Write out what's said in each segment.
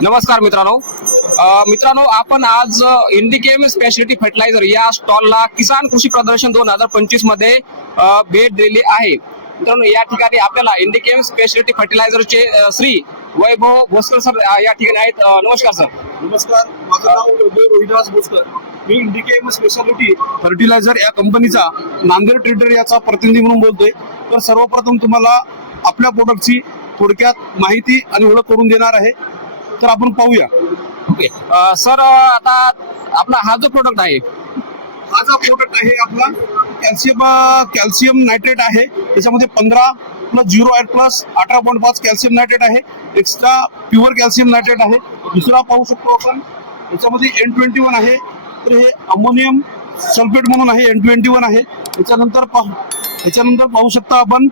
नमस्कार मित्रांनो, आपण आज इंडिकेम स्पेशालिटी फर्टिलायझर या स्टॉलला किसान कृषी प्रदर्शन 2025 मध्ये भेट दिली आहे। मित्रांनो, या ठिकाणी आपल्याला इंडिकेम स्पेशालिटी फर्टिलायझरचे श्री वैभव भोसकर सर या ठिकाणी आहेत। नमस्कार सर। नमस्कार, माझं नाव वैभव रोहिदास भोसकर। मी इंडिकेम स्पेशालिटी फर्टिलायझर या कंपनीचा नांदेड ट्रेडर याचा प्रतिनिधी म्हणून बोलतोय। तर सर्वप्रथम तुम्हाला आपल्या प्रोडक्टची थोडक्यात माहिती आणि ओळख करून देणार आहे। तर आपण पाहूया। ओके सर, आता आपला हा जो प्रोडक्ट आहे, हा जो प्रोडक्ट आहे आपला कॅल्शियम नायट्रेट आहे। त्याच्यामध्ये 15 + 0 + 18.5 कॅल्शियम नायट्रेट आहे। एक्स्ट्रा प्युअर कॅल्शियम नायट्रेट आहे। दुसरा पाहू शकतो आपण, याच्यामध्ये N21 आहे। तर हे अमोनियम सल्फेट म्हणून आहे, N21 आहे। त्याच्यानंतर पाहू शकता आपण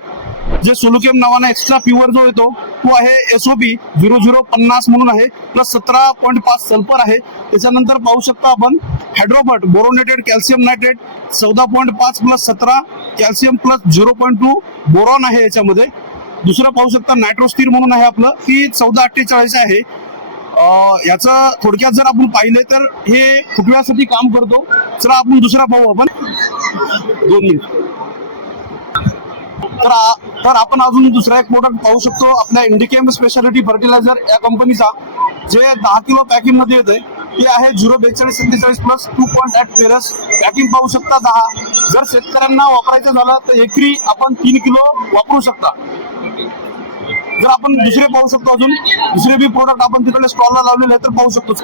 जे सोलोकेम नावाने एक्स्ट्रा प्युअर जो येतो तो आहे SOP 0050 म्हणून आहे, प्लस 17.5 सल्फर आहे। त्याच्यानंतर पाहू शकता आपण हायड्रोबट boronated calcium nitrate 14.5 + 17 calcium plus 0.2 boron आहे याच्यामध्ये। दुसरं पाहू शकता नायट्रोस्थिर म्हणून आहे आपलं, की 1448 आहे। याचं थोडक्यात जर आपण पाहिलं तर हे फुटव्यासाठी काम करतो। चला आपण दुसरा पाहू आपण 2 मिनिट। तर आपण अजून दुसरा एक प्रोडक्ट पाहू शकतो आपल्या इंडिकेम स्पेशालिटी फर्टिलायझर या कंपनीचा, जे 10 किलो पॅकिंग मध्ये येते। ते आहे 04247 + 2.8 फेरस पॅकिंग पाहू शकता 10। जर शेतकऱ्यांना वापरायचं झालं तर एकरी आपण 3 किलो वापरू शकता। जर आपण दुसरे पाहू शकतो, अजून दुसरे बी प्रोडक्ट आपण तिकडे स्टॉलला लावलेले आहेत, तर पाहू शकतो।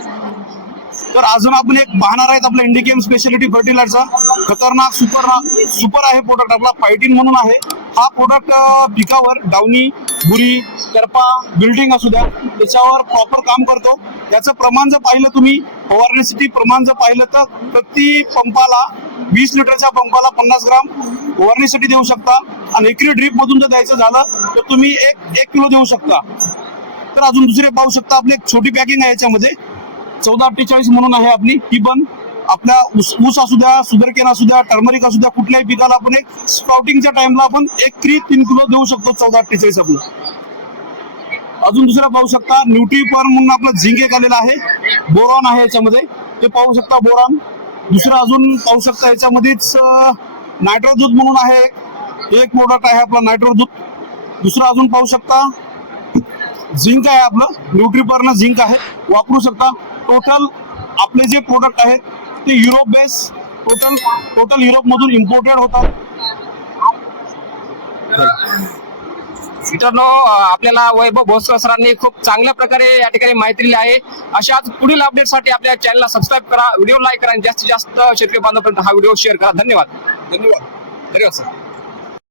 तर अजून आपण एक पाहणार आहेत आपल्या इंडिकेम स्पेशालिटी फर्टिलायझरचा खतरनाक सुपर आहे प्रोडक्ट आपला, फायटिन म्हणून आहे। हा प्रोडक्ट पिकावर डाउनी, बुरी, करपा, बिल्डिंग असू द्या, त्याच्यावर प्रॉपर काम करतो। याचं प्रमाण जर पाहिलं तुम्ही, फवारणीसाठी प्रमाण जर पाहिलं तर प्रति पंपाला 20 लिटरच्या पंपाला 50 ग्राम फवारणीसाठी देऊ शकता। आणि एकरी ड्रीप मधून जर द्यायचं झालं तर तुम्ही 1 किलो देऊ शकता। तर अजून दुसरे पाहू शकता, आपली एक छोटी पॅकिंग आहे याच्यामध्ये 1448 म्हणून आहे आपली। ही पण आपल्या ऊस असू द्या, सुगरकेन असू द्या, टर्मरिक असू द्या, कुठल्याही पिकाला आपण एक स्प्राउटिंगच्या टाइमला आपण एकरी 3 किलो देऊ शकतो 1448 आपलं। अजून दुसरा पाहू शकता न्यूट्रीपर्म म्हणून आपलं झिंक एक आलेला आहे, बोरॉन आहे याच्यामध्ये, ते पाहू शकता बोरॉन। दुसरा अजून पाहू शकता याच्यामध्येच नायट्रोजूत म्हणून आहे, एक प्रोडक्ट आहे आपला नायट्रोजूत। दुसरा अजून पाहू शकता झिंक आहे आपलं, न्यूट्रीपर्म झिंक आहे, वापरू शकता। टोटल आपले जे प्रोडक्ट आहेत ते युरोप बेस, टोटल युरोप मधून इम्पोर्टेड होतात। मित्रांनो, आपल्याला वैभव भोसकर सरांनी खूप चांगल्या प्रकारे या ठिकाणी माहिती दिली आहे। अशाच पुढील अपडेटसाठी आपल्या चॅनलला सबस्क्राईब करा, व्हिडिओ लाईक करा आणि जास्तीत जास्त शेतकरी बांधवांपर्यंत हा व्हिडिओ शेअर करा। धन्यवाद सर।